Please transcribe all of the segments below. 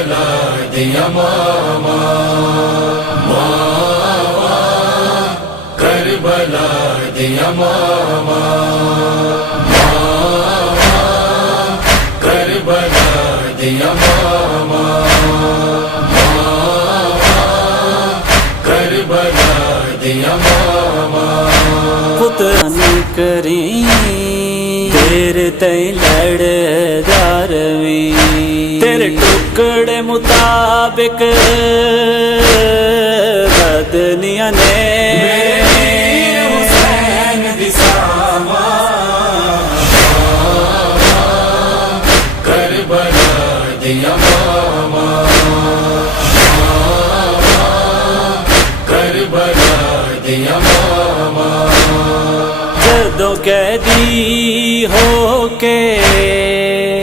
کربلا دیا ماما، ماما کربلا دیا ماما، ماما کربلا دیا ماما، ماما کربلا دیا ماما۔ قرآن کریم تیرے تئیں لڑ دارویں، تیرے ٹکڑے مطابق بدنیاں نے حسین دی ساما، کربلا دیا ماما، کربلا دیا ماما۔ جدوں قیدی ہو کے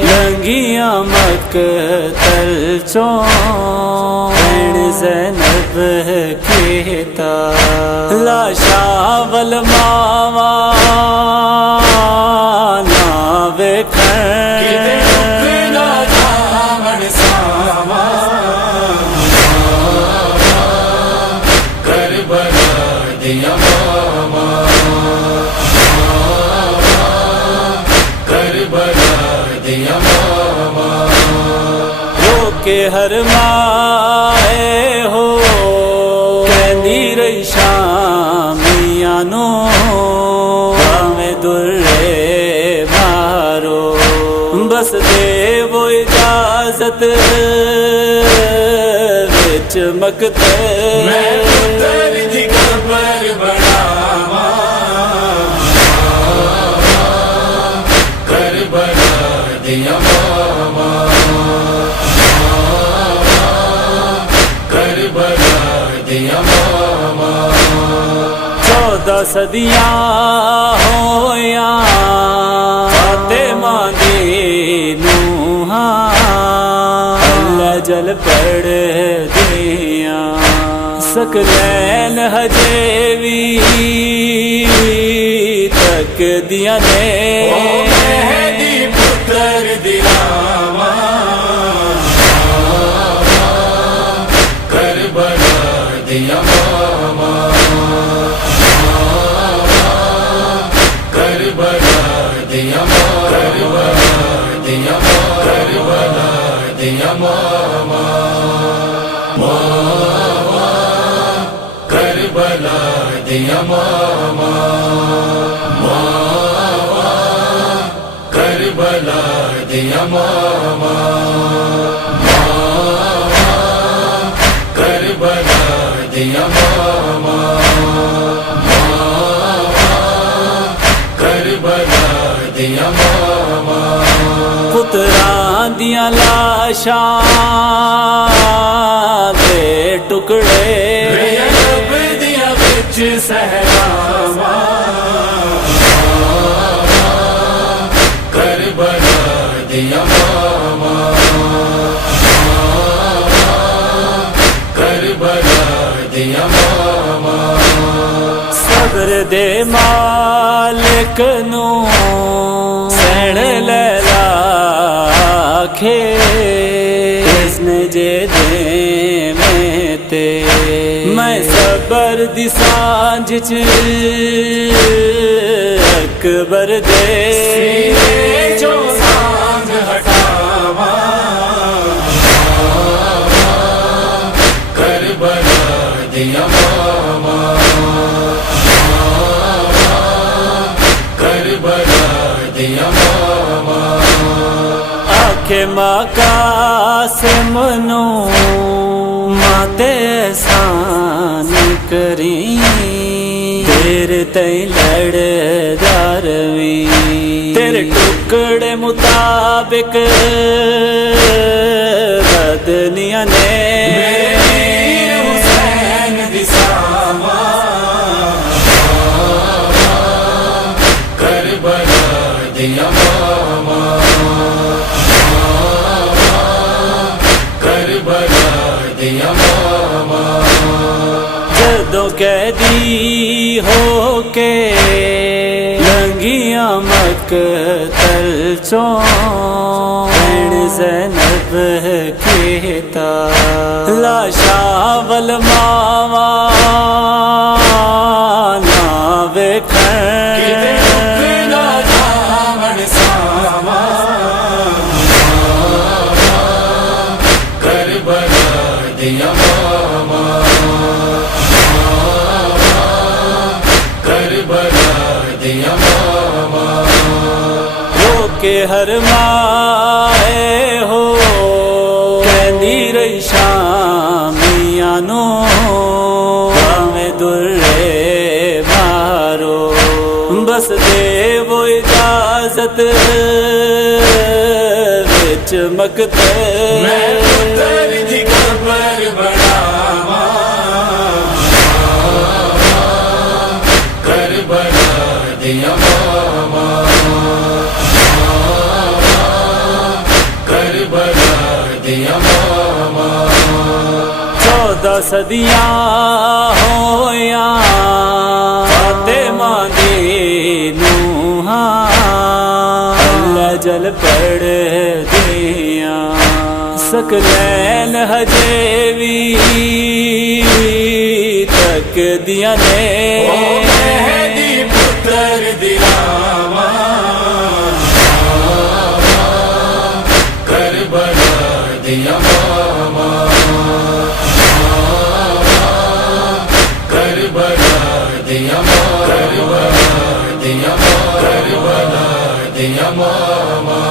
لنگیاں مقتل چوں، بہن زینب کہتا لاشاں ول ماوا نہ ویکھن، کربلا دیا ماما، کربلا دیا ماما۔ رو کے ہر مائے ہو کہندی رہی شامیاں نو، ہمیں درے مارو بس دے وہ اجازت وچ مقتل، میں پتر دی قبر بناواں، کربلا دیا ماما، کربلا دیا ماما۔ 14 صدیاں ہویاں فاطمہ دی نوحاں، اللہ جل پڑھ دیاں سکلین ہجے وی تک دیاں نے، مہدی پتر دلاواں، کربلا دیا ماما، کربلا دیا ماما، کربلا دیا ماما، کربلا دیا ماما، ماما کربلا دیا ماما، ماما کربلا دیا ماما، ماما کربلا دیا ماما، ماما کربلا دیا ماما۔ پتراں دیاں لاشاں دے ٹکڑے رب دیا وچ صحراواں، کربلا دیا ماما، کربلا دیا ماما۔ صبر دے مالک نو سین لیلا آکھے، اس نے جے دے میں تے میں صبر دی سانجھ چ اکبر دے سینے جو سانگ ہٹاواں، کربلا دیا ماما، کربلا دیا ماما۔ آکھے ماں قاسم نو ماتے احسان کریں، تیرے تئیں لڑ دارویں، تیرے ٹکڑے مطابق بدنیاں نے حسین دی ساما، کربلا دیا ماما، کربلا دیا ماما۔ جدوں قیدی ہو کے لنگیاں مقتل چوں، بہن زینب زینب کیتا لاشا ول ماوا نا ویکھن کہ ہر مائے ہو کہندی رہی شامیاں نو میں درے مارو بس دے وہ اجازت وچ مکتے میں پتر دی قبر بناواں کربلا دیا ماما چودہ صدیاں ہویاں فاطمہ دی نوحاں اللہ جل پڑھ دیاں سکلین ہجے وی تک دیاں نے مہدی پتر دلاواں کربلا دیا ماما کربلا دیا ماما کربلا دیا ماما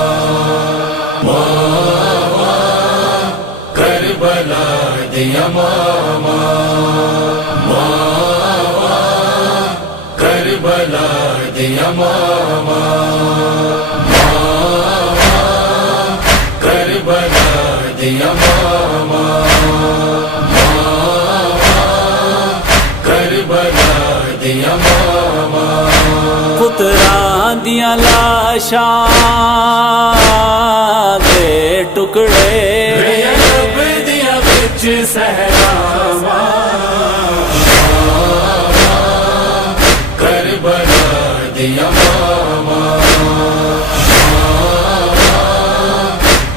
کربلا دیا ماما کربلا دیا ماما کربلا دیا ماما کربلا دیا ماما پتراں دیاں لاشاں دے ٹکڑے رب دیاں وچ صحراواں کربلا دیا ماما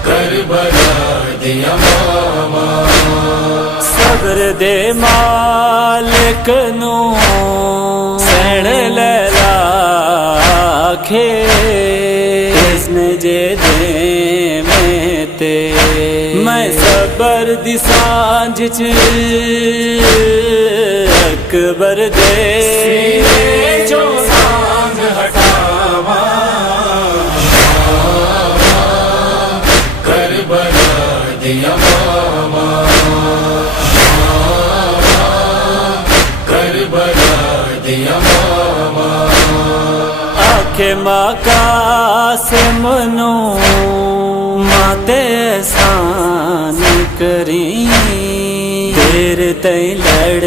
کربلا دیا ماما صبر دے مالک نو سین لیلا آکھے اس نے جے دے میں تے میں صبر دی سانجھ چ اکبر دے سینے جو سانجھ ہٹاواں کربلا دیا ماما کربلا دیا ماما آنکھیں ماں قاسم نو ماتے احسان کریں تیرے تئیں لڑ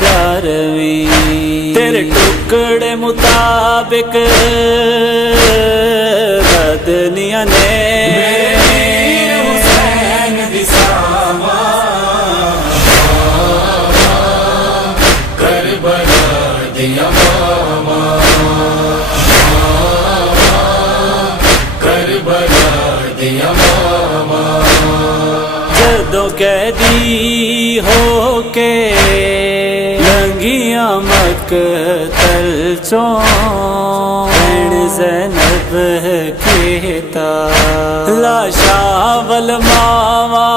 دارویں تیرے ٹکڑے مطابق بدنیاں نے کربلا دیا ماما کربلا دیا ماما جدوں قیدی ہو کے لنگیاں مقتل چوں بہن زینب کیتا لاشا ول ماوا